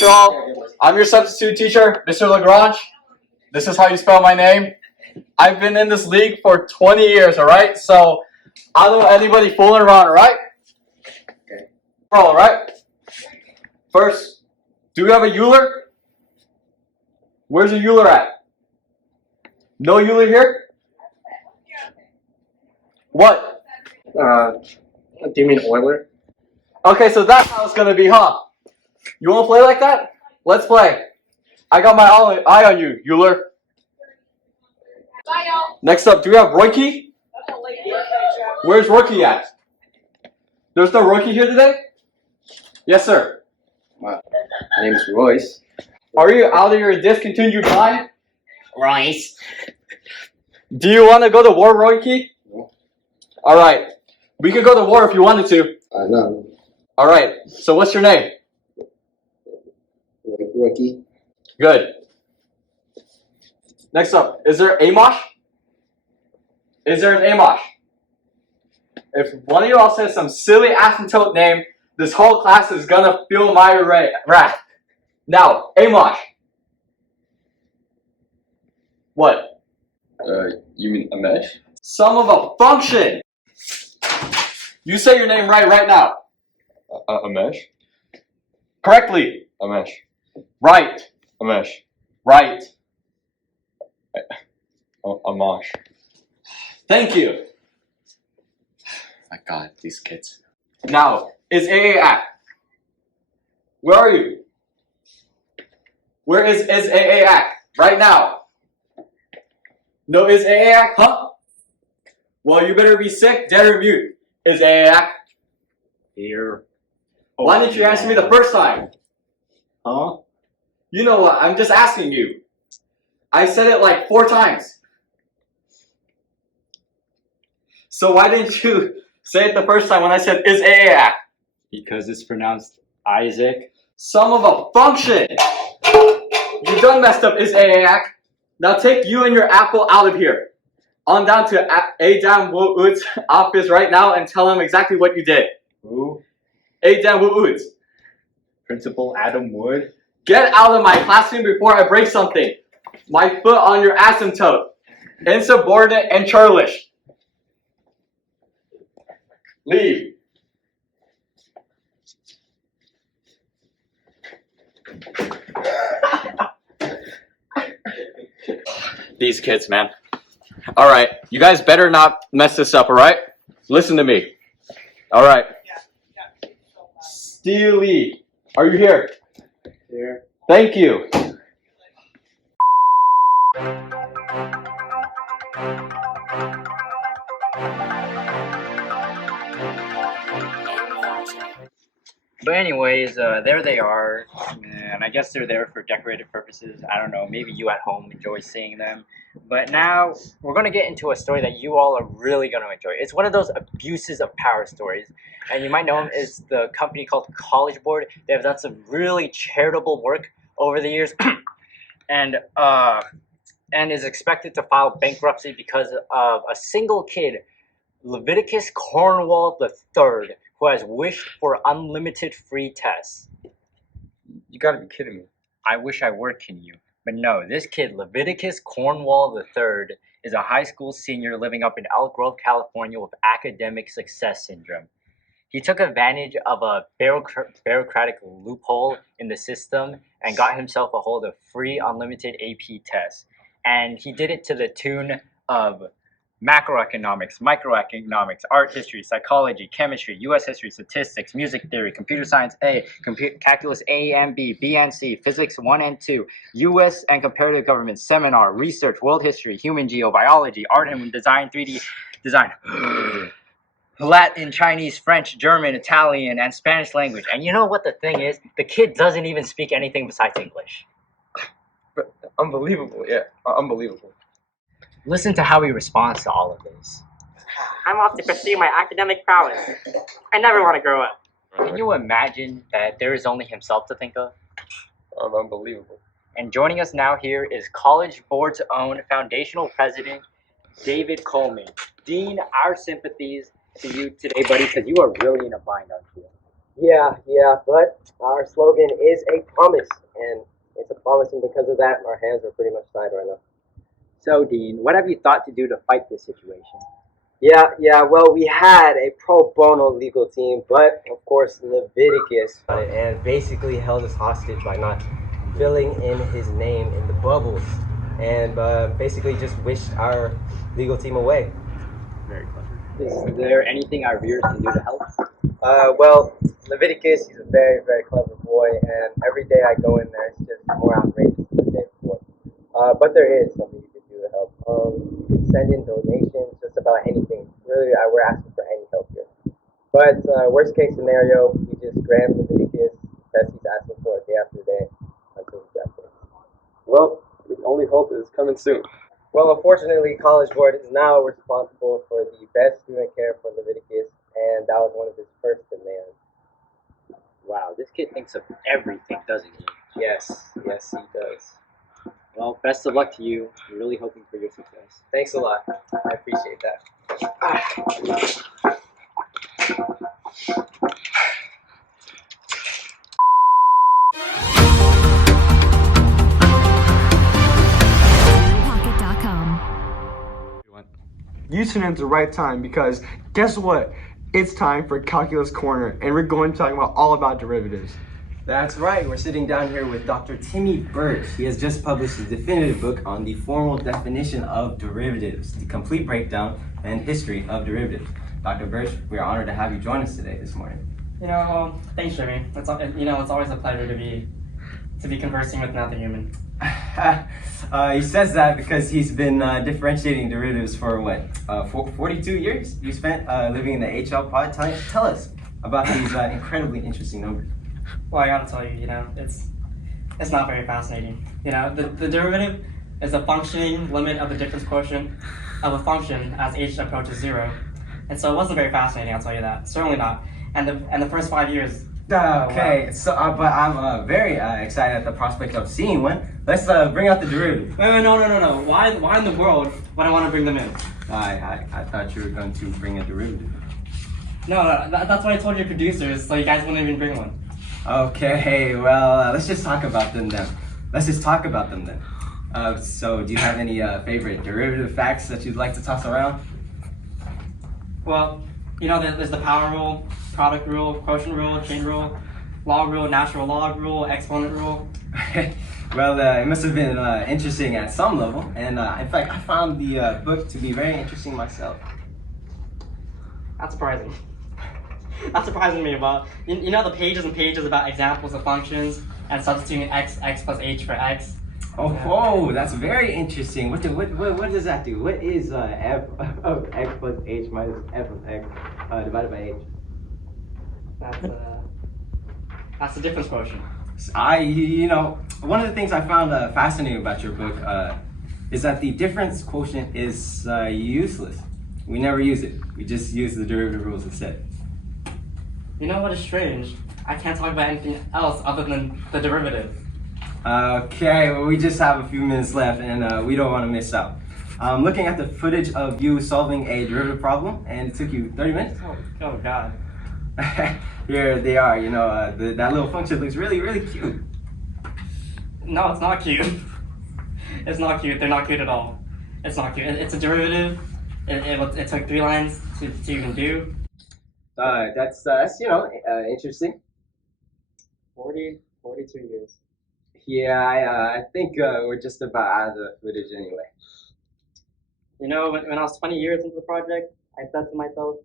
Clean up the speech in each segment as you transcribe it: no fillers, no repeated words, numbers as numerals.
Montreal. I'm your substitute teacher, Mr. Lagrange. This is how you spell my name. I've been in this league for 20 years, alright? So, I don't want anybody fooling around, alright? Okay. Alright? First, do we have a Euler? Where's the Euler at? No Euler here? What? Do you mean Euler? Okay, so that's how it's gonna be, huh? You wanna play like that? Let's play. I got my eye on you, Euler. Next up, do we have Royke? Where's Royke at? There's no Royke here today? Yes, sir. My name is Royce. Are you out of your discontinued mind? Royce. Do you want to go to war, Royke? No. Alright. We could go to war if you wanted to. No. Alright. So what's your name? Royke. Good. Next up, is there Amosh? Is there an Amosh? If one of you all says some silly asymptote name, this whole class is gonna feel my wrath. Now, Amosh. What? You mean Amesh? Some of a function. You say your name right now. Amesh? Correctly. Amesh. Right. Amesh. Right. Amash. Thank you. My God, these kids. Now, is AA at? Where are you? Where is AA at? Right now. No, is AA at? Huh? Well, you better be sick, dead, or mute. Is AA at? Here. Why didn't you answer me the first time? Huh? You know what? I'm just asking you. I said it like 4 times. So why didn't you say it the first time when I said, is AA at? Because it's pronounced Isaac. Some of a function. You done messed up, is AA at? Now take you and your apple out of here. On down to Adam Wood's office right now and tell him exactly what you did. Who? Adam Wood. Principal Adam Wood. Get out of my classroom before I break something. My foot on your asymptote. Insubordinate and churlish. Leave. These kids, man. Alright, you guys better not mess this up, alright? Listen to me. Alright. Steely, are you here? Here. Thank you. But anyways, there they are, and I guess they're there for decorative purposes. I don't know, maybe you at home enjoy seeing them. But now, we're going to get into a story that you all are really going to enjoy. It's one of those abuses of power stories, and you might know them as the company called College Board. They have done some really charitable work over the years, and is expected to file bankruptcy because of a single kid, Leviticus Cornwall III, who has wished for unlimited free tests. You gotta be kidding me. I wish I were kidding you. But no, this kid, Leviticus Cornwall III, is a high school senior living up in Elk Grove, California with academic success syndrome. He took advantage of a bureaucratic loophole in the system and got himself a hold of free unlimited AP tests. And he did it to the tune of macroeconomics, microeconomics, art history, psychology, chemistry, U.S. history, statistics, music theory, computer science A, calculus A and B, B and C, physics 1 and 2, U.S. and comparative government, seminar, research, world history, human geobiology, art and design, 3D design, Latin, Chinese, French, German, Italian, and Spanish language. And you know what the thing is? The kid doesn't even speak anything besides English. But unbelievable, yeah, unbelievable. Listen to how he responds to all of this. I'm off to pursue my academic prowess. I never want to grow up. Can you imagine that there is only himself to think of? Unbelievable. And joining us now here is College Board's own foundational president, David Coleman. Dean, our sympathies to you today, buddy, because you are really in a bind, aren't you? Yeah, but our slogan is a promise, and it's a promise, and because of that, our hands are pretty much tied right now. So, Dean, what have you thought to do to fight this situation? Yeah, well, we had a pro bono legal team, but of course, Leviticus and basically held us hostage by not filling in his name in the bubbles, and basically just wished our legal team away. Very clever. Is there anything our viewers can do to help? Well, Leviticus, he's a very, very clever boy, and every day I go in there, it's just more outrageous than the day before. But there is something you can do to help. You can send in donations, just about anything. Really, we're asking for any help here. But worst case scenario, we just grant Leviticus best he's asking for day after day until we graduate. Well, the only hope is coming soon. Well, unfortunately, College Board is now responsible for the best student care for Leviticus, and that was one of his first demands. Wow, this kid thinks of everything, doesn't he? Yes, he does. Well, best of luck to you. We're really hoping for your success. Thanks a lot. I appreciate that. Pocket.com. You tuned in at the right time because guess what? It's time for Calculus Corner, and we're going to talk about all about derivatives. That's right. We're sitting down here with Dr. Timmy Birch. He has just published a definitive book on the formal definition of derivatives, the complete breakdown and history of derivatives. Dr. Birch, we are honored to have you join us today this morning. Thanks, Jimmy. It's always a pleasure to be conversing with another human. He says that because he's been differentiating derivatives for 42 years you spent living in the HL pod. Tell us about these incredibly interesting numbers. Well, I gotta tell you, it's not very fascinating. The derivative is the functioning limit of the difference quotient of a function as h approaches 0. And so it wasn't very fascinating, I'll tell you that. Certainly not. And the first 5 years. Okay, so but I'm very excited at the prospect of seeing one. Let's bring out the derivative. Wait, no. Why in the world would I want to bring them in? I thought you were going to bring a derivative. No, that's what I told your producers, so you guys wouldn't even bring one. Okay, well, let's just talk about them then. So do you have any favorite derivative facts that you'd like to toss around? Well, there's the power rule, product rule, quotient rule, chain rule, log rule, natural log rule, exponent rule. Well, it must have been interesting at some level, and in fact, I found the book to be very interesting myself. That's surprising. That's surprising to me. Well, the pages and pages about examples of functions and substituting x plus h for x. Oh, that's very interesting. What does that do? What is f of x plus h minus f of x divided by h? That's the difference quotient. One of the things I found fascinating about your book is that the difference quotient is useless. We never use it. We just use the derivative rules instead. You know what is strange? I can't talk about anything else other than the derivative. Okay, well, we just have a few minutes left, and we don't want to miss out. I'm looking at the footage of you solving a derivative problem, and it took you 30 minutes. Oh God. Here they are. That little function looks really, really cute. No, it's not cute. It's not cute. They're not cute at all. It's not cute. It's a derivative. It took 3 lines to even do. That's interesting. 42 years. Yeah, I think we're just about out of the footage anyway. When I was 20 years into the project, I said to myself,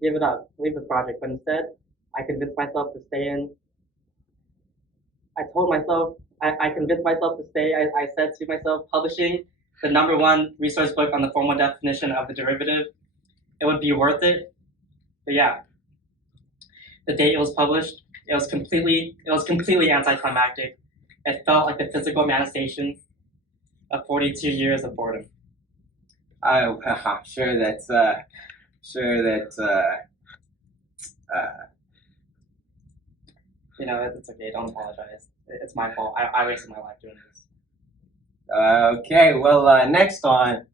give it up, leave this project. But instead, I convinced myself to stay in. I convinced myself to stay. I said to myself, publishing the #1 resource book on the formal definition of the derivative, it would be worth it. But yeah, the day it was published, it was completely anticlimactic. It felt like the physical manifestation of 42 years of boredom. I'm sure that's It's okay. Don't apologize. It's my fault. I wasted my life doing this. okay. Well, next on